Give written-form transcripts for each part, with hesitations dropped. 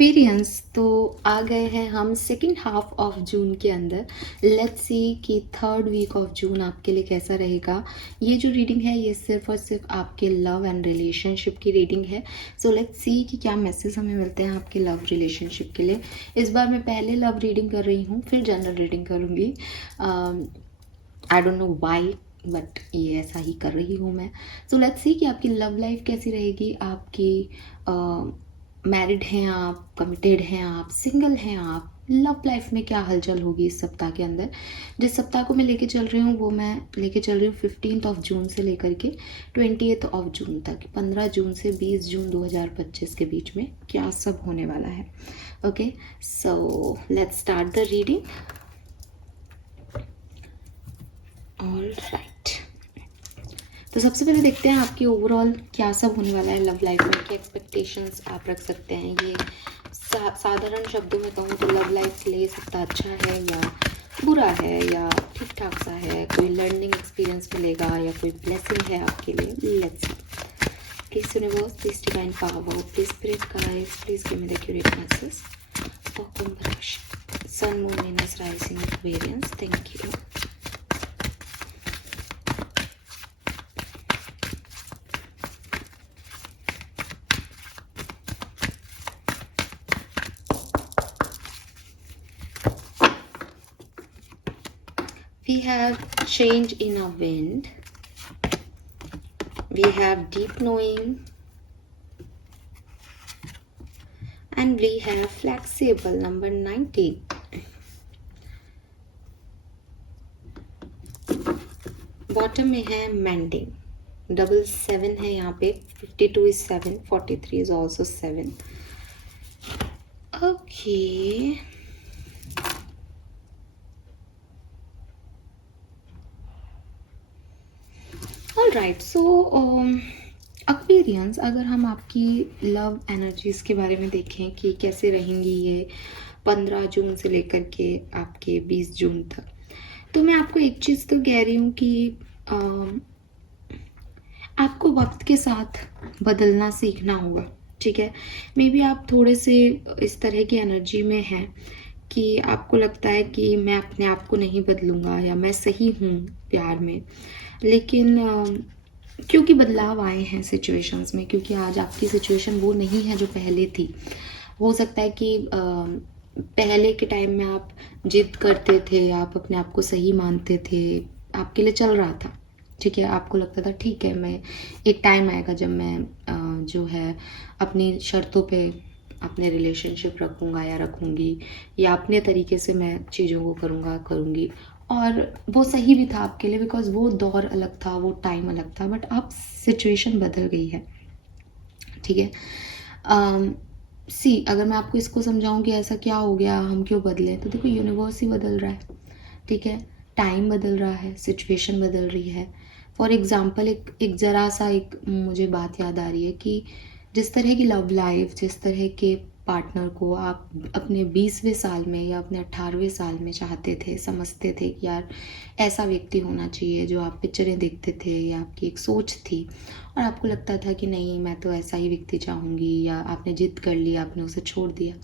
Experience तो आ गए हैं हम सेकेंड हाफ ऑफ जून के अंदर। लेट्स सी कि थर्ड वीक ऑफ जून आपके लिए कैसा रहेगा। ये जो रीडिंग है ये सिर्फ और सिर्फ आपके लव एंड रिलेशनशिप की रीडिंग है। सो लेट्स सी कि क्या मैसेज हमें मिलते हैं आपके लव रिलेशनशिप के लिए। इस बार मैं पहले लव रीडिंग कर रही हूँ, फिर जनरल रीडिंग करूँगी। I don't know why, but ये ऐसा ही कर रही हूँ मैं। सो लेट्स सी कि आपकी लव लाइफ कैसी रहेगी। आपकी मैरिड हैं आप, कमिटेड हैं आप, सिंगल हैं आप, लव लाइफ में क्या हलचल होगी इस सप्ताह के अंदर। जिस सप्ताह को मैं लेके चल रही हूँ वो मैं लेके चल रही हूँ 15 ऑफ जून से लेकर के 20 ऑफ जून तक। 15 जून से 20 जून 2025 के बीच में क्या सब होने वाला है। Okay, so let's start the reading. All right, तो सबसे पहले देखते हैं आपकी ओवरऑल क्या सब होने वाला है लव लाइफ में, क्या एक्सपेक्टेशंस आप रख सकते हैं। ये साधारण शब्दों में कहूँ तो लव लाइफ के लिए सप्ताह अच्छा है या बुरा है या ठीक ठाक सा है, कोई लर्निंग एक्सपीरियंस मिलेगा या कोई ब्लेसिंग है आपके लिए। Let's see. Please universe, please divine power, please spirit guides, please give me the accurate message for Kumbh rashi, sun, moon, Venus, rising, Aquarians. Thank you. We have change in a wind. We have deep knowing. And we have flexible, number 19. Bottom में है mending. Double 7 है यहाँ पे. 52 is 7. 43 is also 7. Okay. Right, so experience, अगर हम आपकी love energies के बारे में देखें कि कैसे रहेंगी ये 15 जून से लेकर के आपके 20 जून तक, तो मैं आपको एक चीज़ तो कह रही हूँ कि आपको वक्त के साथ बदलना सीखना होगा। ठीक है, मे बी आप थोड़े से इस तरह की एनर्जी में हैं कि आपको लगता है कि मैं अपने आप को नहीं बदलूँगा या मैं सही हूँ प्यार में, लेकिन क्योंकि बदलाव आए हैं सिचुएशंस में, क्योंकि आज आपकी सिचुएशन वो नहीं है जो पहले थी। हो सकता है कि पहले के टाइम में आप जिद करते थे, आप अपने आप को सही मानते थे, आपके लिए चल रहा था। ठीक है, आपको लगता था ठीक है, मैं एक टाइम आएगा जब मैं जो है अपनी शर्तों पे अपने रिलेशनशिप रखूँगा या रखूँगी, या अपने तरीके से मैं चीज़ों को करूँगी। और वो सही भी था आपके लिए, बिकॉज वो दौर अलग था, वो टाइम अलग था, बट अब सिचुएशन बदल गई है। ठीक है, अगर मैं आपको इसको समझाऊं कि ऐसा क्या हो गया, हम क्यों बदले, तो देखो यूनिवर्स ही बदल रहा है। ठीक है, टाइम बदल रहा है, सिचुएशन बदल रही है। फॉर एग्ज़ाम्पल एक ज़रा सा एक मुझे बात याद आ रही है कि जिस तरह की लव लाइफ, जिस तरह के पार्टनर को आप अपने 20वें साल में या अपने 18वें साल में चाहते थे, समझते थे कि यार ऐसा व्यक्ति होना चाहिए, जो आप पिक्चरें देखते थे या आपकी एक सोच थी, और आपको लगता था कि नहीं मैं तो ऐसा ही व्यक्ति चाहूँगी, या आपने जिद कर लिया, आपने उसे छोड़ दिया,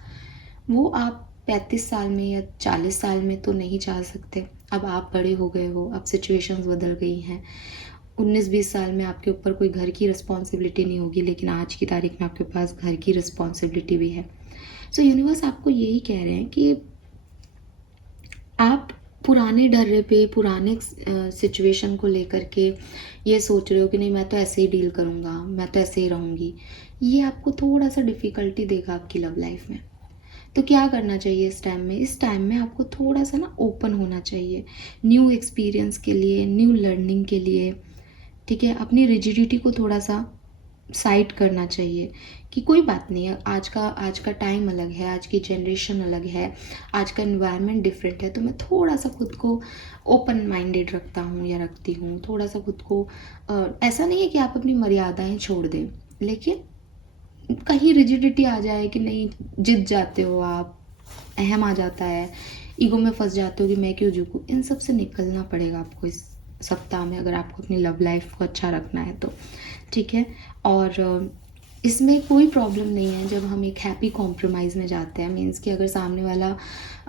वो आप 35 साल में या 40 साल में तो नहीं चाह सकते। अब आप बड़े हो गए हो, अब सिचुएशंस बदल गई हैं। 19-20 साल में आपके ऊपर कोई घर की रिस्पॉन्सिबिलिटी नहीं होगी, लेकिन आज की तारीख में आपके पास घर की रिस्पॉन्सिबिलिटी भी है। सो यूनिवर्स आपको यही कह रहे हैं कि आप पुराने डर्रे पे, पुराने सिचुएशन को लेकर के ये सोच रहे हो कि नहीं मैं तो ऐसे ही डील करूँगा, मैं तो ऐसे ही रहूँगी, ये आपको थोड़ा सा डिफ़िकल्टी देगा आपकी लव लाइफ में। तो क्या करना चाहिए इस टाइम में? इस टाइम में आपको थोड़ा सा ना ओपन होना चाहिए न्यू एक्सपीरियंस के लिए, न्यू लर्निंग के लिए। ठीक है, अपनी रिजिडिटी को थोड़ा सा साइड करना चाहिए कि कोई बात नहीं है, आज का टाइम अलग है, आज की जनरेशन अलग है, आज का एनवायरनमेंट डिफरेंट है, तो मैं थोड़ा सा खुद को ओपन माइंडेड रखता हूँ या रखती हूँ। थोड़ा सा खुद को ऐसा नहीं है कि आप अपनी मर्यादाएं छोड़ दें, लेकिन कहीं रिजिडिटी आ जाए कि नहीं, जिद जाते हो आप, अहम आ जाता है, ईगो में फंस जाते हो कि मैं क्यों झुकूं, इन सब से निकलना पड़ेगा आपको इस सप्ताह में, अगर आपको अपनी लव लाइफ को अच्छा रखना है तो। ठीक है, और इसमें कोई प्रॉब्लम नहीं है जब हम एक हैप्पी कॉम्प्रोमाइज़ में जाते हैं। मीन्स कि अगर सामने वाला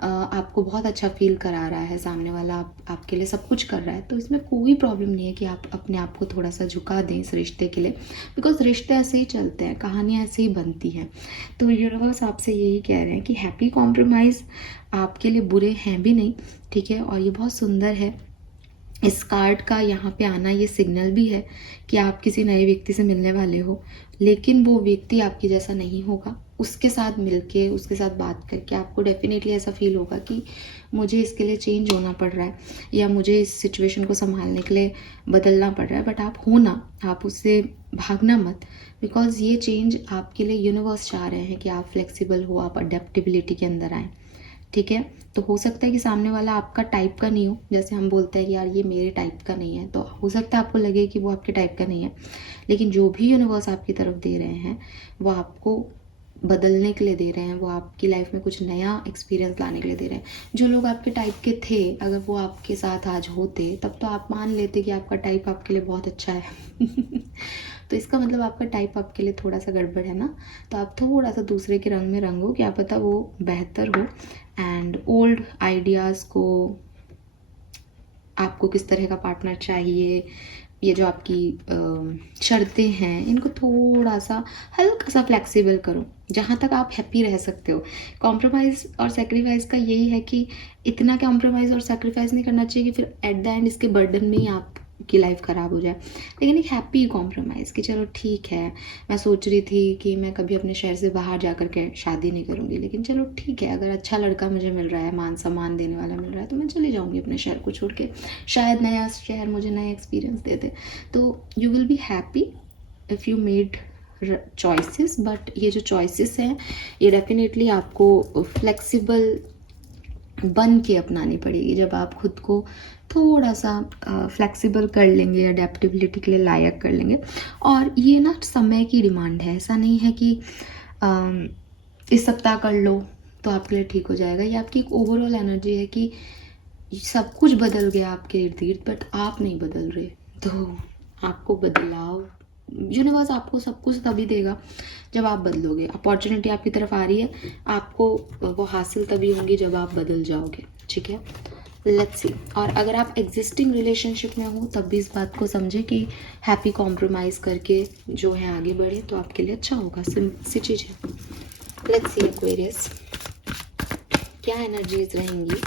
आपको बहुत अच्छा फ़ील करा रहा है, सामने वाला आपके लिए सब कुछ कर रहा है, तो इसमें कोई प्रॉब्लम नहीं है कि आप अपने आप को थोड़ा-सा झुका दें इस रिश्ते के लिए। बिकॉज़ रिश्ते ऐसे ही चलते हैं, कहानियाँ ऐसे ही बनती हैं। तो यूनिवर्स आपसे यही कह रहे हैं कि हैप्पी कॉम्प्रोमाइज़ आपके लिए बुरे हैं भी नहीं, ठीक है? और ये बहुत सुंदर है। इस कार्ड का यहाँ पे आना ये सिग्नल भी है कि आप किसी नए व्यक्ति से मिलने वाले हो, लेकिन वो व्यक्ति आपके जैसा नहीं होगा। उसके साथ मिलके, उसके साथ बात करके आपको डेफ़िनेटली ऐसा फ़ील होगा कि मुझे इसके लिए चेंज होना पड़ रहा है या मुझे इस सिचुएशन को सँभालने के लिए बदलना पड़ रहा है। बट आप हो ना, आप उससे भागना मत, बिकॉज़ ये चेंज आपके लिए यूनिवर्स चाह रहे हैं कि आप फ्लेक्सिबल हो, आप अडेप्टेबिलिटी के अंदर आएँ। ठीक है? तो हो सकता है कि सामने वाला आपका टाइप का नहीं हो, जैसे हम बोलते हैं कि यार ये मेरे टाइप का नहीं है, तो हो सकता है आपको लगे कि वो आपके टाइप का नहीं है। लेकिन जो भी यूनिवर्स आपकी तरफ दे रहे हैं, वो आपको बदलने के लिए दे रहे हैं, वो आपकी लाइफ में कुछ नया एक्सपीरियंस लाने के लिए दे रहे हैं। जो लोग आपके टाइप के थे, अगर वो आपके साथ आज होते, तब तो आप मान लेते कि आपका टाइप आपके लिए बहुत अच्छा है। तो इसका मतलब आपका टाइप आपके लिए थोड़ा-सा गड़बड़ है ना? तो आप थोड़ा-सा दूसरे के रंग में रंगो, क्या पता वो बेहतर हो। एंड ओल्ड आइडियाज़ को, आपको किस तरह का पार्टनर चाहिए, ये जो आपकी शर्तें हैं, इनको थोड़ा-सा हल्का-सा फ्लेक्सिबल करो, जहाँ तक आप हैप्पी रह सकते हो। कॉम्प्रोमाइज़ और सैक्रिफाइस का यही है कि इतना कॉम्प्रोमाइज़ और सैक्रिफाइस नहीं करना चाहिए कि फिर एट द एंड इसके बर्डन में ही आपकी लाइफ ख़राब हो जाए। लेकिन एक हैप्पी कॉम्प्रोमाइज़ कि चलो ठीक है, मैं सोच रही थी कि मैं कभी अपने शहर से बाहर जा कर के शादी नहीं करूँगी, लेकिन चलो ठीक है, अगर अच्छा लड़का मुझे मिल रहा है, मान-सम्मान देने वाला मिल रहा है, तो मैं चली जाऊँगी अपने शहर को छोड़ के। शायद नया शहर मुझे नया एक्सपीरियंस दे दे। तो you will be happy if you made choices, but ये जो चॉइसेस हैं, ये डेफिनेटली आपको फ्लेक्सिबल बन के अपनानी पड़ेगी। जब आप खुद को थोड़ा-सा फ्लेक्सिबल कर लेंगे, अडेप्टेबिलिटी के लिए लायक कर लेंगे। और ये ना समय की डिमांड है, ऐसा नहीं है कि अम, इस सप्ताह कर लो तो आपके लिए ठीक हो जाएगा। ये आपकी एक ओवरऑल एनर्जी है कि सब कुछ बदल गया आपके इर्द-गिर्द, बट आप नहीं बदल रहे। तो आपको बदलाव, यूनिवर्स आपको सब कुछ तभी देगा जब आप बदलोगे। अपॉर्चुनिटी आपकी तरफ आ रही है, आपको वो हासिल तभी होंगी जब आप बदल जाओगे, ठीक है? Let's see. और अगर आप एग्जिस्टिंग रिलेशनशिप में हो, तब भी इस बात को समझें कि हैप्पी कॉम्प्रोमाइज़ करके जो है आगे बढ़े तो आपके लिए अच्छा होगा। सी चीज़ है। लेट्स सी एक्वेरियस, क्या एनर्जीज रहेंगी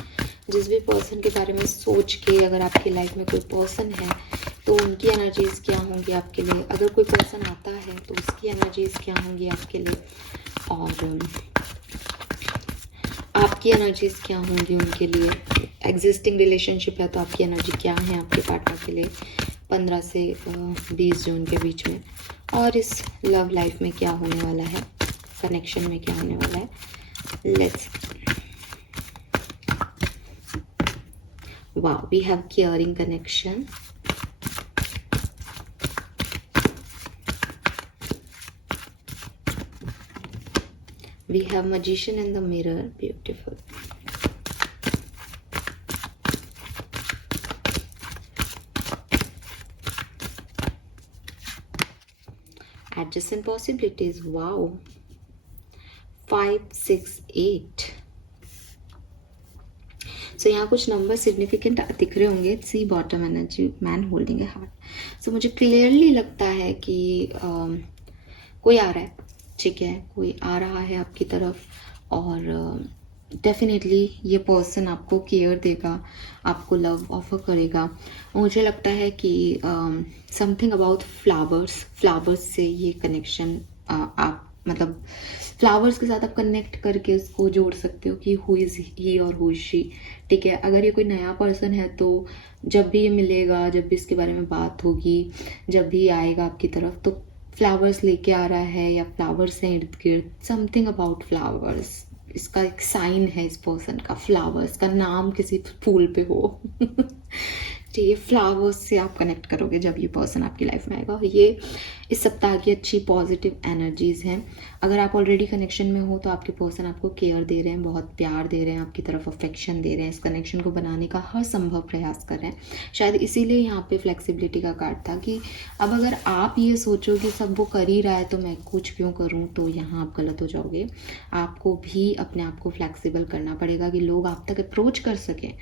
जिस भी पर्सन के बारे में सोच के, अगर आपकी लाइफ में कोई पर्सन है तो उनकी एनर्जीज क्या होंगी आपके लिए, अगर कोई पर्सन आता है तो उसकी एनर्जीज क्या होंगी आपके लिए, और आपकी एनर्जीज क्या होंगी उनके लिए। एग्जिस्टिंग रिलेशनशिप है तो आपकी एनर्जी क्या है आपके पार्टनर के लिए 15 से 20 जून के बीच में, और इस लव लाइफ में क्या होने वाला है, कनेक्शन में क्या होने वाला है। Let's, wow, we have caring connection, we have magician in the mirror, beautiful, adjacent possibilities, wow, 5 6 8। So यहाँ कुछ नंबर सिग्निफिकेंट दिख रहे होंगे। See bottom energy, man holding a heart. So मुझे क्लियरली लगता है कि कोई आ रहा है, ठीक है, कोई आ रहा है आपकी तरफ, और डेफिनेटली ये पर्सन आपको केयर देगा, आपको लव ऑफर करेगा। मुझे लगता है कि समथिंग अबाउट फ्लावर्स से ये कनेक्शन आप, मतलब फ्लावर्स के साथ आप कनेक्ट करके उसको जोड़ सकते हो कि हु इज़ ही और हु इज़ शी, ठीक है। अगर ये कोई नया पर्सन है तो जब भी ये मिलेगा, जब भी इसके बारे में बात होगी, जब भी आएगा आपकी तरफ, तो फ्लावर्स लेके आ रहा है या फ्लावर्स हैं इर्द गिर्द, समथिंग अबाउट फ्लावर्स, इसका एक साइन है इस पर्सन का, फ्लावर्स का नाम किसी फूल पे हो। ठीक है, फ्लावर्स से आप कनेक्ट करोगे जब ये पर्सन आपकी लाइफ में आएगा। ये इस सप्ताह की अच्छी पॉजिटिव एनर्जीज़ हैं। अगर आप ऑलरेडी कनेक्शन में हो तो आपके पर्सन आपको केयर दे रहे हैं, बहुत प्यार दे रहे हैं, आपकी तरफ अफेक्शन दे रहे हैं, इस कनेक्शन को बनाने का हर संभव प्रयास कर रहे हैं। शायद इसीलिए यहाँ पे फ्लेक्सिबिलिटी का कार्ड था कि अब अगर आप ये सोचो कि सब वो कर ही रहा है तो मैं कुछ क्यों करूँ, तो यहाँ आप गलत हो जाओगे। आपको भी अपने आप को फ्लेक्सिबल करना पड़ेगा कि लोग आप तक अप्रोच कर सकें।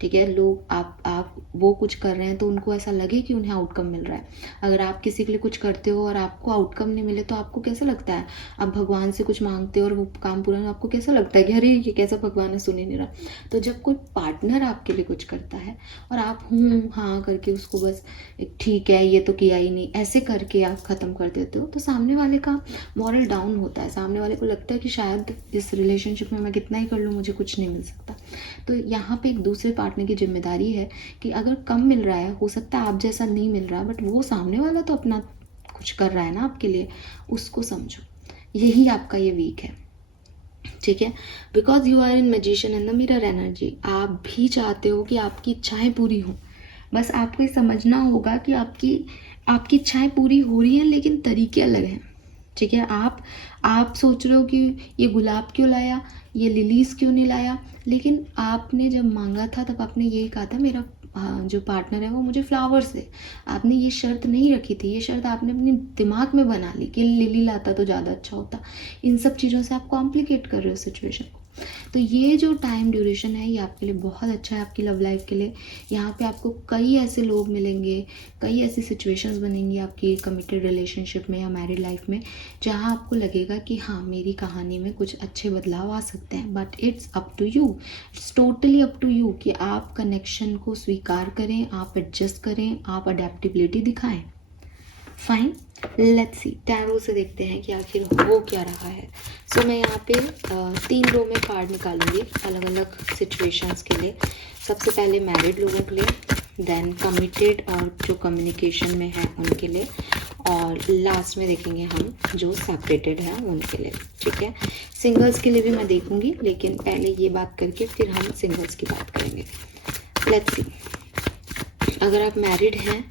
ठीक है, लोग आप वो कुछ कर रहे हैं तो उनको ऐसा लगे कि उन्हें आउटकम मिल रहा है। अगर आप किसी के लिए कुछ करते हो और आपको आउटकम नहीं मिले तो आपको कैसा लगता है? आप भगवान से कुछ मांगते हो और वो काम पूरा नहीं, आपको कैसा लगता है कि अरे ये कैसा भगवान ने सुन ही नहीं रहा। तो जब कोई पार्टनर आपके लिए कुछ करता है और आप हाँ करके उसको बस ठीक है ये तो किया ही नहीं ऐसे करके आप ख़त्म कर देते हो, तो सामने वाले का मॉरल डाउन होता है। सामने वाले को लगता है कि शायद इस रिलेशनशिप में मैं कितना ही कर लूँ मुझे कुछ नहीं मिल सकता। तो यहाँ पे एक दूसरे पार्टनर की जिम्मेदारी है कि अगर कम मिल रहा है, हो सकता है आप जैसा नहीं मिल रहा, बट वो सामने वाला तो अपना कुछ कर रहा है ना आपके लिए, उसको समझो। यही आपका ये वीक है। ठीक है, because you are in magician in the mirror energy. आप भी चाहते हो कि आपकी इच्छाएं पूरी हों, बस आपको ये समझना होगा कि आपकी इच्छाएं पूरी हो रही हैं लेकिन तरीके अलग हैं। ठीक है, आप सोच रहे हो कि ये गुलाब क्यों लाया, ये लिलीज क्यों नहीं लाया, लेकिन आपने जब मांगा था तब आपने यही कहा था मेरा जो पार्टनर है वो मुझे फ्लावर्स दे। आपने ये शर्त नहीं रखी थी, ये शर्त आपने अपने दिमाग में बना ली कि लिली लाता तो ज़्यादा अच्छा होता। इन सब चीज़ों से आप कॉम्प्लिकेट कर रहे हो सिचुएशन को। तो ये जो टाइम ड्यूरेशन है ये आपके लिए बहुत अच्छा है, आपकी लव लाइफ के लिए। यहाँ पे आपको कई ऐसे लोग मिलेंगे, कई ऐसी सिचुएशंस बनेंगी आपकी कमिटेड रिलेशनशिप में या मैरिड लाइफ में, जहाँ आपको लगेगा कि हाँ मेरी कहानी में कुछ अच्छे बदलाव आ सकते हैं। But it's up to you, it's totally up to you कि आप कनेक्शन को स्वीकार करें, आप एडजस्ट करें, आप अडेप्टिबिलिटी दिखाएं। फाइन, लेट्स सी टैरो से देखते हैं कि आखिर हो क्या रहा है। सो मैं यहाँ पे 3 रो में कार्ड निकालूंगी अलग अलग सिचुएशंस के लिए। सबसे पहले मैरिड लोगों के लिए, देन कमिटेड और जो कम्युनिकेशन में है उनके लिए, और लास्ट में देखेंगे हम जो सेपरेटेड है उनके लिए। ठीक है, सिंगल्स के लिए भी मैं देखूंगी, लेकिन पहले ये बात करके फिर हम सिंगल्स की बात करेंगे। लेट्स सी, अगर आप मैरिड हैं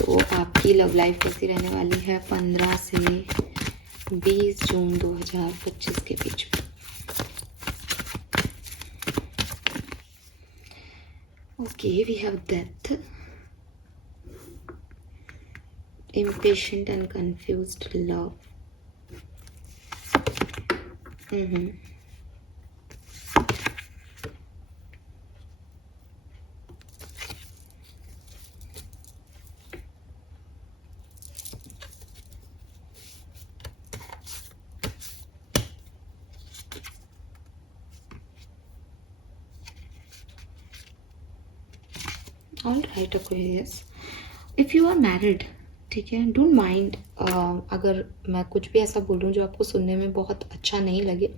तो आपकी लव लाइफ कैसी रहने वाली है 15 से 20 जून 2025 के बीच में। Okay, we have death, impatient and confused love. All right, Aquarius, if you are married, ठीक है, डोंट माइंड अगर मैं कुछ भी ऐसा बोल रही हूँ जो आपको सुनने में बहुत अच्छा नहीं लगे,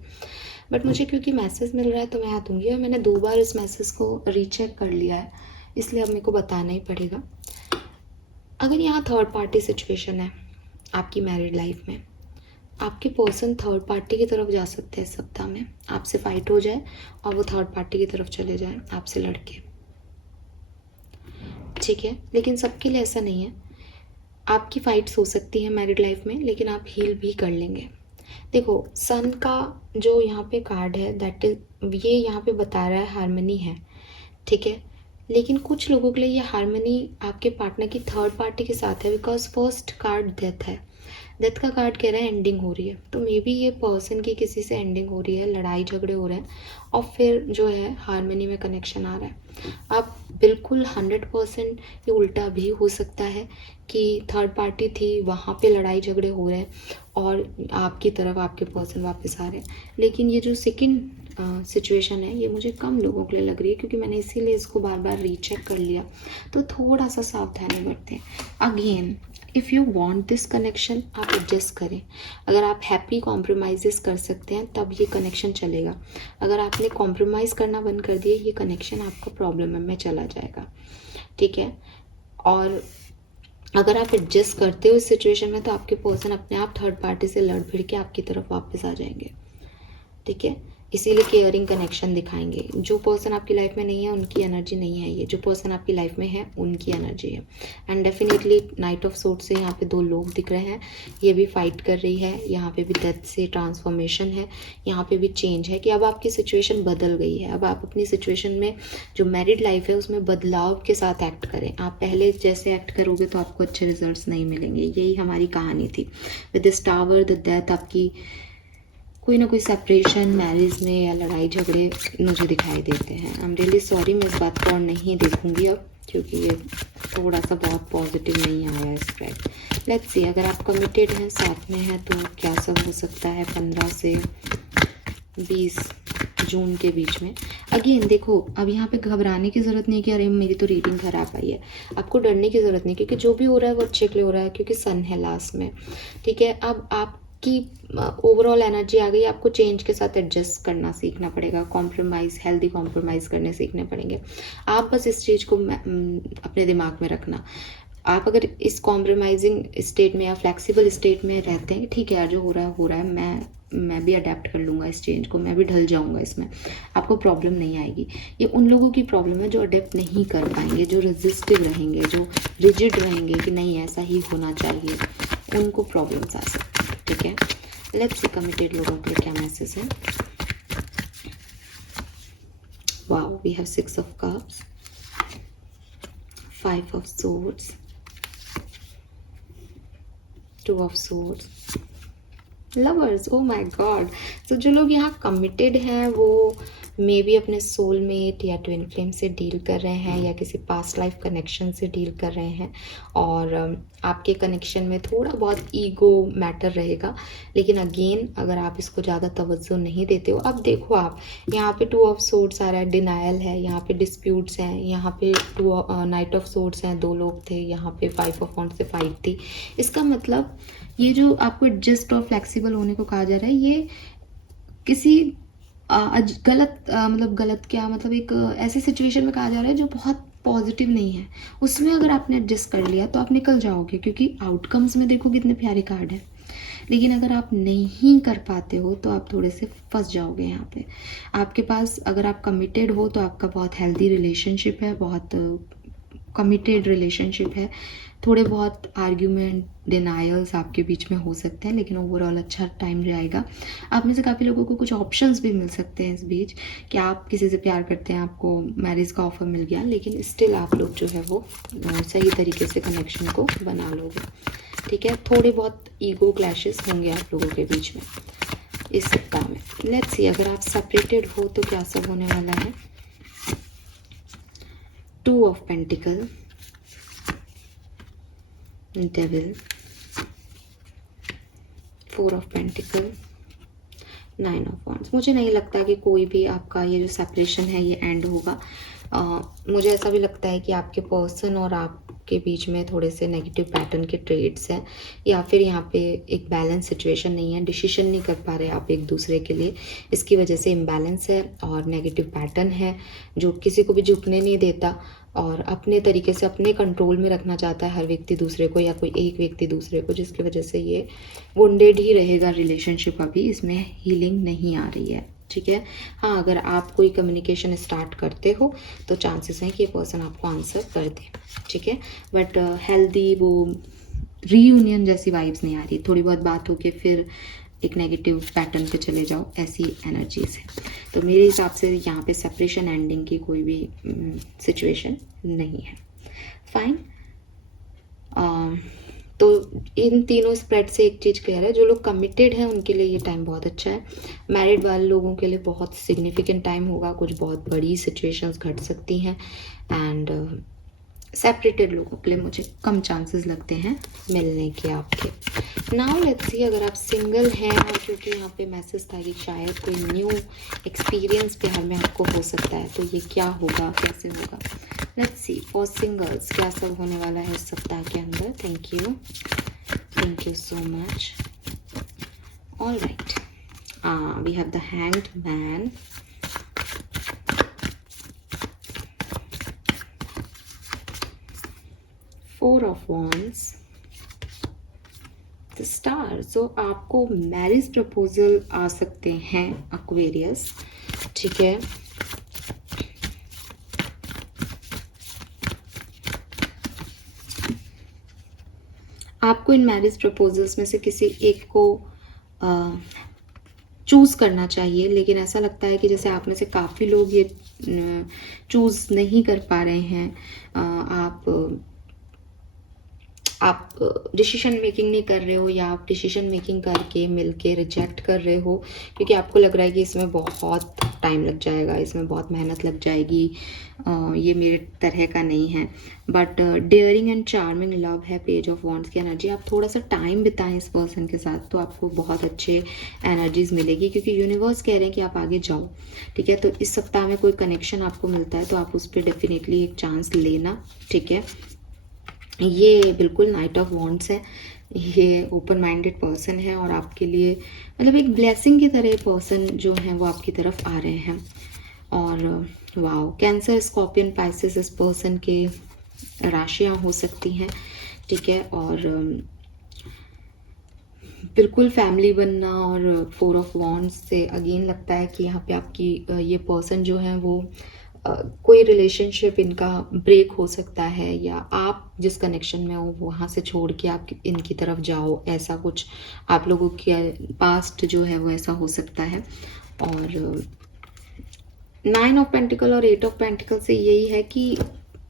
बट मुझे क्योंकि मैसेज मिल रहा है तो मैं यहाँ दूंगी, और मैंने 2 बार इस मैसेज को रीचेक कर लिया है, इसलिए अब मेरे को बताना ही पड़ेगा। अगर यहाँ थर्ड पार्टी सिचुएशन है आपकी मैरिड लाइफ में, आपके पर्सन थर्ड पार्टी की तरफ जा सकते हैं इस सप्ताह में। आपसे फाइट हो जाए और वो थर्ड पार्टी की तरफ चले जाए आपसे लड़के। ठीक है, लेकिन सबके लिए ऐसा नहीं है। आपकी फाइट्स हो सकती हैं मैरिड लाइफ में, लेकिन आप हील भी कर लेंगे। देखो, सन का जो यहाँ पे कार्ड है दैट इज, ये यहाँ पे बता रहा है हार्मनी है। ठीक है, लेकिन कुछ लोगों के लिए ये हार्मनी आपके पार्टनर की थर्ड पार्टी के साथ है, बिकॉज फर्स्ट कार्ड डेथ है। डेथ का कार्ड कह रहा है एंडिंग हो रही है, तो मे बी ये पर्सन की किसी से एंडिंग हो रही है, लड़ाई झगड़े हो रहे हैं, और फिर जो है हार्मनी में कनेक्शन आ रहा है। आप बिल्कुल 100% ये उल्टा भी हो सकता है कि थर्ड पार्टी थी, वहाँ पे लड़ाई झगड़े हो रहे हैं और आपकी तरफ आपके पर्सन वापस आ रहे हैं। लेकिन ये जो सेकंड सिचुएशन है ये मुझे कम लोगों के लिए लग रही है, क्योंकि मैंने इसीलिए इसको बार बार रीचेक कर लिया, तो थोड़ा सा सावधानी बरतें। Again, if you want this connection, आप एडजस्ट करें। अगर आप हैप्पी कॉम्प्रोमाइज़ कर सकते हैं तब ये कनेक्शन चलेगा। अगर आपने कॉम्प्रोमाइज़ करना बंद कर दिया, ये कनेक्शन आपका प्रॉब्लम में चला जाएगा। ठीक है, और अगर आप एडजस्ट करते हो इस सिचुएशन में, तो आपके पर्सन अपने आप थर्ड पार्टी से लड़ भिड़ के आपकी तरफ वापस आ जाएंगे। ठीक है, इसीलिए केयरिंग कनेक्शन दिखाएंगे। जो पर्सन आपकी लाइफ में नहीं है उनकी एनर्जी नहीं है ये, जो पर्सन आपकी लाइफ में है उनकी एनर्जी है। And definitely night of sword से यहाँ पे 2 लोग दिख रहे हैं, ये भी फाइट कर रही है, यहाँ पे भी डेथ से ट्रांसफॉर्मेशन है, यहाँ पे भी चेंज है कि अब आपकी सिचुएशन बदल गई है। अब आप अपनी सिचुएशन में जो मैरिड लाइफ है उसमें बदलाव के साथ एक्ट करें। आप पहले जैसे एक्ट करोगे तो आपको अच्छे रिजल्ट्स नहीं मिलेंगे। यही हमारी कहानी थी with this tower, the death. आपकी कोई ना कोई सेपरेशन मैरिज में या लड़ाई झगड़े मुझे दिखाई देते हैं। आई एम रियली सॉरी, मैं इस बात को और नहीं देखूंगी अब, क्योंकि ये थोड़ा सा बहुत पॉजिटिव नहीं आया है स्प्रेड। लेट्स सी, अगर आप कमिटेड हैं, साथ में हैं, तो क्या सब हो सकता है 15 से 20 जून के बीच में। अगेन देखो, अब यहाँ पे घबराने की ज़रूरत नहीं है कि अरे मेरी तो रीडिंग खराब आई है। आपको डरने की ज़रूरत नहीं, क्योंकि जो भी हो रहा है वो अच्छे के लिए हो रहा है, क्योंकि सन है लास्ट में। ठीक है, अब आपकी ओवरऑल एनर्जी आ गई। आपको चेंज के साथ एडजस्ट करना सीखना पड़ेगा, कॉम्प्रोमाइज़, हेल्दी कॉम्प्रोमाइज़ करने सीखने पड़ेंगे। आप बस इस चीज़ को अपने दिमाग में रखना। आप अगर इस कॉम्प्रोमाइजिंग स्टेट में या फ्लेक्सिबल स्टेट में रहते हैं, ठीक है यार, जो हो रहा है, मैं भी अडेप्ट कर लूँगा इस चेंज को, मैं भी ढल जाऊँगा इसमें, आपको प्रॉब्लम नहीं आएगी। ये उन लोगों की प्रॉब्लम है जो अडेप्ट नहीं कर पाएंगे, जो रेजिस्टिव रहेंगे, जो रिजिड रहेंगे कि नहीं ऐसा ही होना चाहिए, उनको प्रॉब्लम्स आ सकती है। ठीक है, लेट्स सी कमिटेड लोगों के लिए क्या मैसेज है। Wow, we have 6 of cups, 5 of swords, 2 of swords, lovers. Oh my god. तो जो लोग यहाँ कमिटेड हैं वो मे बी अपने सोलमेट या ट्विन फ्लेम से डील कर रहे हैं, या किसी पास्ट लाइफ कनेक्शन से डील कर रहे हैं। और आपके कनेक्शन में थोड़ा बहुत ईगो मैटर रहेगा, लेकिन अगेन अगर आप इसको ज़्यादा तवज्जो नहीं देते हो। अब देखो, आप यहाँ पे 2 ऑफ सोर्ड्स आ रहा है, डिनायल है, यहाँ पे डिस्प्यूट्स हैं, यहाँ पे नाइट ऑफ सोर्ड्स हैं, 2 लोग थे, यहाँ पे 5 ऑफ वॉन्ड्स से फाइट थी। इसका मतलब ये जो आपको एडजस्ट और फ्लेक्सिबल होने को कहा जा रहा है, ये किसी गलत क्या मतलब, एक ऐसी सिचुएशन में कहा जा रहा है जो बहुत पॉजिटिव नहीं है। उसमें अगर आपने एडजस्ट कर लिया तो आप निकल जाओगे, क्योंकि आउटकम्स में देखो कितने प्यारे कार्ड हैं। लेकिन अगर आप नहीं कर पाते हो तो आप थोड़े से फंस जाओगे यहाँ पे। आपके पास, अगर आप कमिटेड हो तो आपका बहुत हेल्दी रिलेशनशिप है, बहुत कमिटेड रिलेशनशिप है। थोड़े बहुत आर्ग्यूमेंट, डिनायल्स आपके बीच में हो सकते हैं, लेकिन ओवरऑल अच्छा टाइम रहेगा। आप में से काफ़ी लोगों को कुछ ऑप्शंस भी मिल सकते हैं इस बीच, कि आप किसी से प्यार करते हैं, आपको मैरिज का ऑफर मिल गया, लेकिन स्टिल आप लोग जो है वो सही तरीके से कनेक्शन को बना लोगे। ठीक है, थोड़े बहुत ईगो क्लैशेस होंगे आप लोगों के बीच में इस सप्ताह में। लेट्स सी, अगर आप सेपरेटेड हो तो क्या सब होने वाला है। 2 of pentacle, devil, 4 of pentacle, 9 of wands. मुझे नहीं लगता कि कोई भी आपका ये जो सेपरेशन है ये एंड होगा। मुझे ऐसा भी लगता है कि आपके पर्सन और आपके बीच में थोड़े से नेगेटिव पैटर्न के ट्रेड्स हैं, या फिर यहाँ पे एक बैलेंस सिचुएशन नहीं है, डिसीजन नहीं कर पा रहे आप एक दूसरे के लिए, इसकी वजह से इम्बैलेंस है और नेगेटिव पैटर्न है जो किसी को भी झुकने नहीं देता और अपने तरीके से अपने कंट्रोल में रखना चाहता है हर व्यक्ति दूसरे को, या कोई एक व्यक्ति दूसरे को, जिसकी वजह से ये वुंडेड ही रहेगा रिलेशनशिप। अभी इसमें हीलिंग नहीं आ रही है। ठीक है, हाँ, अगर आप कोई कम्युनिकेशन स्टार्ट करते हो तो चांसेस हैं कि ये पर्सन आपको आंसर कर दे। ठीक है, बट हेल्दी वो रीयूनियन जैसी वाइब्स नहीं आ रही। थोड़ी बहुत बात हो के फिर एक नेगेटिव पैटर्न पे चले जाओ, ऐसी एनर्जीज है। तो मेरे हिसाब से यहाँ पे सेपरेशन एंडिंग की कोई भी सिचुएशन नहीं है। फाइन। तो इन तीनों स्प्रेड से एक चीज़ क्लियर है, जो लोग कमिटेड हैं उनके लिए ये टाइम बहुत अच्छा है। मैरिड वाले लोगों के लिए बहुत सिग्निफिकेंट टाइम होगा, कुछ बहुत बड़ी सिचुएशंस घट सकती हैं। एंड सेपरेटेड लोगों के लिए मुझे कम चांसेस लगते हैं मिलने के आपके। नाउ लेट्स सी, अगर आप सिंगल हैं, और क्योंकि यहाँ पे मैसेज था कि शायद कोई न्यू एक्सपीरियंस प्यार में आपको हो सकता है, तो ये क्या होगा, कैसे होगा। लेट्स सी फॉर सिंगल्स क्या सब होने वाला है इस सप्ताह के अंदर। Thank you so much. All right, we have the hanged man, Four of Wands, the star. So आपको मैरिज प्रपोजल आ सकते हैं एक्वेरियस, ठीक है। आपको इन मैरिज प्रपोजल्स में से किसी एक को चूज़ करना चाहिए, लेकिन ऐसा लगता है कि जैसे आप में से काफ़ी लोग ये चूज़ नहीं कर पा रहे हैं। आप डिसीजन मेकिंग नहीं कर रहे हो, या आप डिसीजन मेकिंग करके मिलके रिजेक्ट कर रहे हो, क्योंकि आपको लग रहा है कि इसमें बहुत टाइम लग जाएगा, इसमें बहुत मेहनत लग जाएगी, ये मेरे तरह का नहीं है। But daring and charming love है, पेज ऑफ वॉन्ड्स की एनर्जी। आप थोड़ा सा टाइम बिताएं इस पर्सन के साथ तो आपको बहुत अच्छे एनर्जीज मिलेगी, क्योंकि यूनिवर्स कह रहे हैं कि आप आगे जाओ, ठीक है। तो इस सप्ताह में कोई कनेक्शन आपको मिलता है तो आप उस पर डेफिनेटली एक चांस लेना, ठीक है। ये बिल्कुल नाइट ऑफ वॉन्ड्स है, ये ओपन माइंडेड पर्सन है और आपके लिए मतलब एक ब्लेसिंग की तरह पर्सन जो है वो आपकी तरफ आ रहे हैं। और वाओ, कैंसर, स्कॉर्पियन, पाइसेस इस पर्सन के राशियां हो सकती हैं, ठीक है। और बिल्कुल फैमिली बनना, और 4 ऑफ वॉन्ड्स से अगेन लगता है कि यहाँ पे आपकी ये पर्सन जो है वो कोई रिलेशनशिप इनका ब्रेक हो सकता है, या आप जिस कनेक्शन में हो वहाँ से छोड़ के आप इनकी तरफ जाओ, ऐसा कुछ आप लोगों के पास्ट जो है वो ऐसा हो सकता है। और 9 ऑफ पेंटिकल और 8 ऑफ पेंटिकल से यही है कि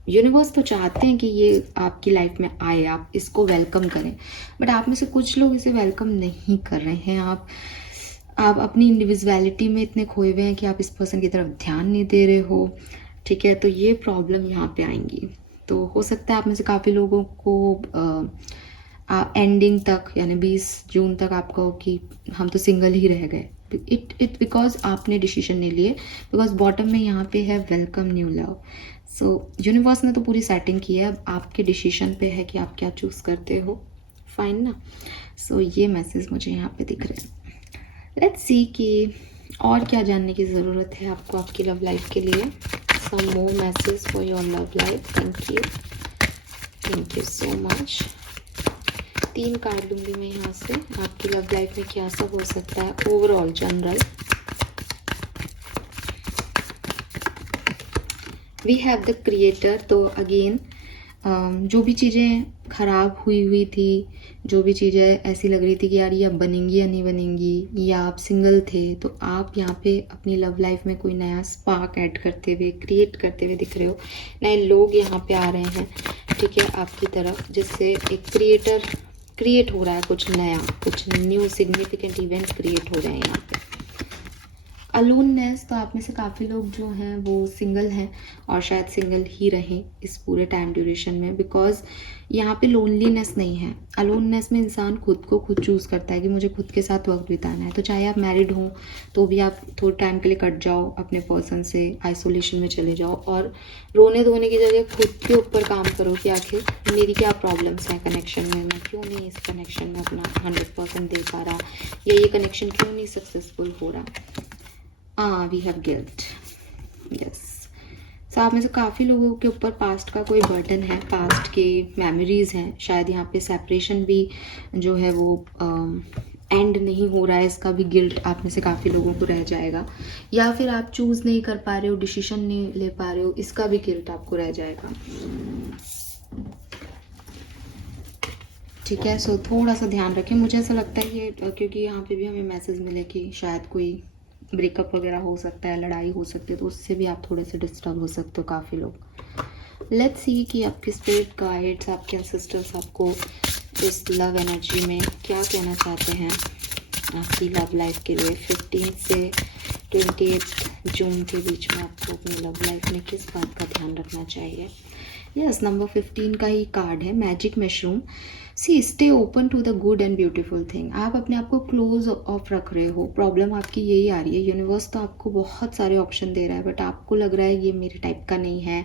यूनिवर्स तो चाहते हैं कि ये आपकी लाइफ में आए, आप इसको वेलकम करें, बट आप में से कुछ लोग इसे वेलकम नहीं कर रहे हैं। आप अपनी इंडिविजुअलिटी में इतने खोए हुए हैं कि आप इस पर्सन की तरफ ध्यान नहीं दे रहे हो, ठीक है। तो ये प्रॉब्लम यहाँ पे आएंगी। तो हो सकता है आप में से काफ़ी लोगों को एंडिंग तक, यानी 20 जून तक आप कहो कि हम तो सिंगल ही रह गए। इट बिकॉज आपने डिसीजन नहीं लिए, बिकॉज बॉटम में यहाँ पे है वेलकम न्यू लव। सो यूनिवर्स ने तो पूरी सेटिंग की है, अब आपके डिसीजन पे है कि आप क्या चूज़ करते हो, फाइन ना। सो ये मैसेज मुझे यहाँ पे दिख रहे हैं। लेट्स सी कि और क्या जानने की ज़रूरत है आपको आपकी लव लाइफ के लिए। Some more message for your love life. Thank you so much. 3 card लूँगी मैं यहाँ से। आपकी लव लाइफ में क्या सब हो सकता है overall general. We have the creator. तो अगेन जो भी चीज़ें खराब हुई थी, जो भी चीज़ें ऐसी लग रही थी कि यार ये अब बनेंगी या नहीं बनेंगी, या आप सिंगल थे, तो आप यहाँ पे अपनी लव लाइफ में कोई नया स्पार्क ऐड करते हुए, क्रिएट करते हुए दिख रहे हो। नए लोग यहाँ पे आ रहे हैं, ठीक है, आपकी तरफ, जिससे एक क्रिएट हो रहा है, कुछ नया, कुछ न्यू सिग्निफिकेंट इवेंट क्रिएट हो रहे हैं यहाँ पे। अलोननेस, तो आप में से काफ़ी लोग जो हैं वो सिंगल हैं और शायद सिंगल ही रहें इस पूरे टाइम ड्यूरेशन में, बिकॉज यहाँ पे लोनलीनेस नहीं है। अलोननेस में इंसान खुद को खुद चूज़ करता है कि मुझे खुद के साथ वक्त बिताना है। तो चाहे आप मैरिड हो तो भी आप थोड़े टाइम के लिए कट जाओ अपने पर्सन से, आइसोलेशन में चले जाओ और रोने धोने की जगह खुद के ऊपर काम करो कि आखिर मेरी क्या प्रॉब्लम्स हैं कनेक्शन में, मैं क्यों नहीं इस कनेक्शन में अपना 100% दे पा रहा, या ये कनेक्शन क्यों नहीं सक्सेसफुल हो रहा। We have guilt, yes. So आप में से काफ़ी लोगों के ऊपर पास्ट का कोई बर्डन है, पास्ट के मेमोरीज हैं, शायद यहाँ पे सेपरेशन भी जो है वो एंड नहीं हो रहा है, इसका भी गिल्ट आप में से काफ़ी लोगों को रह जाएगा, या फिर आप चूज़ नहीं कर पा रहे हो, डिसीजन नहीं ले पा रहे हो, इसका भी गिल्ट आपको रह जाएगा, ठीक है। सो थोड़ा सा ध्यान रखें। मुझे ऐसा लगता है ये क्योंकि यहाँ पे भी हमें मैसेज मिले कि शायद कोई ब्रेकअप वगैरह हो सकता है, लड़ाई हो सकती है, तो उससे भी आप थोड़े से डिस्टर्ब हो सकते हो काफ़ी लोग। लेट्स सी कि आपके स्पिरिट गाइड्स, आपके एंसेस्टर्स आपको इस लव एनर्जी में क्या कहना चाहते हैं आपकी लव लाइफ के लिए। 15 से 28 जून के बीच में आपको अपनी लव लाइफ में किस बात का ध्यान रखना चाहिए। यस, नंबर 15 का ही कार्ड है, magic mushroom. See, stay open to the good and beautiful thing. आप अपने आप को क्लोज ऑफ रख रहे हो, प्रॉब्लम आपकी यही आ रही है। यूनिवर्स तो आपको बहुत सारे ऑप्शन दे रहा है, बट आपको लग रहा है ये मेरे टाइप का नहीं है,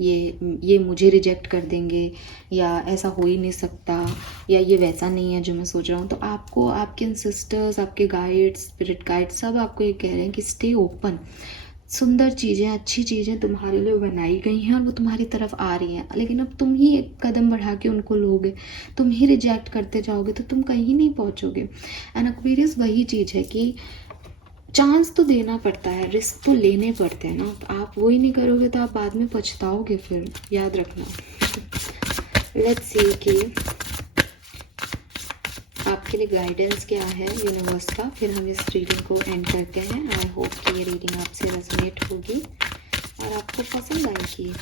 ये मुझे रिजेक्ट कर देंगे, या ऐसा हो ही नहीं सकता, या ये वैसा नहीं है जो मैं सोच रहा हूँ। तो आपको आपके एंसेस्टर्स, आपके गाइड्स, स्पिरिट गाइड्स सब आपको ये कह रहे हैं कि स्टे ओपन। सुंदर चीज़ें, अच्छी चीज़ें तुम्हारे लिए बनाई गई हैं और वो तुम्हारी तरफ आ रही हैं, लेकिन अब तुम ही एक कदम बढ़ा के उनको लोगे, तुम ही रिजेक्ट करते जाओगे तो तुम कहीं नहीं पहुंचोगे। एंड एक्वेरियस वही चीज़ है कि चांस तो देना पड़ता है, रिस्क तो लेने पड़ते हैं ना। तो आप वो ही नहीं करोगे तो आप बाद में पछताओगे, फिर याद रखना। लेट्स सी कि आपके लिए गाइडेंस क्या है यूनिवर्स का, फिर हम इस रीडिंग को एंड करते हैं। आई होप कि ये रीडिंग आपसे रेजोनेट होगी और आपको पसंद आएगी।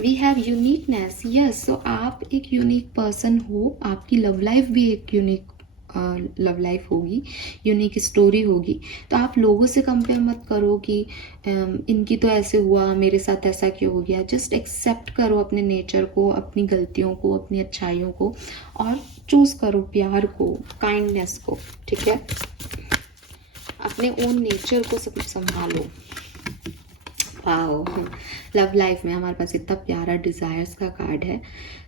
We have uniqueness, yes. So आप एक यूनिक पर्सन हो, आपकी लव लाइफ भी एक यूनिक लव लाइफ होगी, यूनिक स्टोरी होगी। तो आप लोगों से कंपेयर मत करो कि इनकी तो ऐसे हुआ, मेरे साथ ऐसा क्यों हो गया। जस्ट एक्सेप्ट करो अपने नेचर को, अपनी गलतियों को, अपनी अच्छाइयों को, और चूज करो प्यार को, काइंडनेस को, ठीक है। अपने ओन नेचर को सब संभालो। वाओ, लव लाइफ में हमारे पास इतना प्यारा डिज़ायर्स का कार्ड है।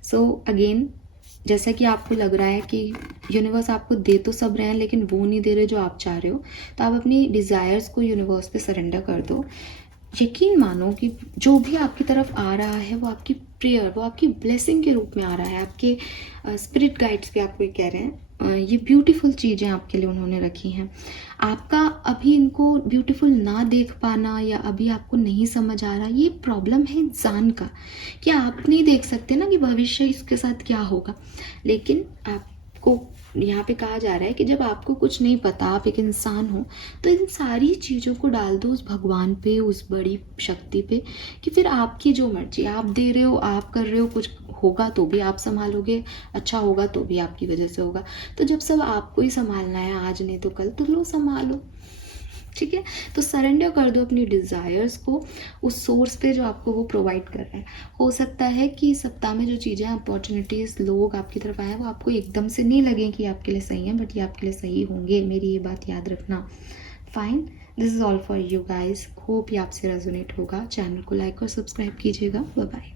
सो अगेन, जैसा कि आपको लग रहा है कि यूनिवर्स आपको दे तो सब रहे हैं लेकिन वो नहीं दे रहे जो आप चाह रहे हो, तो आप अपनी डिज़ायर्स को यूनिवर्स पे सरेंडर कर दो। यकीन मानो कि जो भी आपकी तरफ आ रहा है वो आपकी प्रेयर, वो आपकी ब्लेसिंग के रूप में आ रहा है। आपके स्पिरिट गाइड्स भी आपको ये कह रहे हैं, ये ब्यूटीफुल चीज़ें आपके लिए उन्होंने रखी हैं। आपका अभी इनको ब्यूटीफुल ना देख पाना या अभी आपको नहीं समझ आ रहा, ये प्रॉब्लम है इंसान का, कि आप नहीं देख सकते ना कि भविष्य इसके साथ क्या होगा। लेकिन आपको यहाँ पे कहा जा रहा है कि जब आपको कुछ नहीं पता, आप एक इंसान हो, तो इन सारी चीज़ों को डाल दो उस भगवान पे, उस बड़ी शक्ति पे, कि फिर आपकी जो मर्जी, आप दे रहे हो, आप कर रहे हो, कुछ होगा तो भी आप संभालोगे, अच्छा होगा तो भी आपकी वजह से होगा। तो जब सब आपको ही संभालना है, आज नहीं तो कल, तो लो संभालो, ठीक है। तो सरेंडर कर दो अपनी डिज़ायर्स को उस सोर्स पे जो आपको वो प्रोवाइड कर रहा है। हो सकता है कि सप्ताह में जो चीज़ें, अपॉर्चुनिटीज़, लोग आपकी तरफ आए वो आपको एकदम से नहीं लगे कि आपके लिए सही है, बट ये आपके लिए सही होंगे, मेरी ये बात याद रखना। Fine, this is all for you guys. Hope ये आपसे रेजोनेट होगा। चैनल को लाइक और सब्सक्राइब कीजिएगा। Bye bye.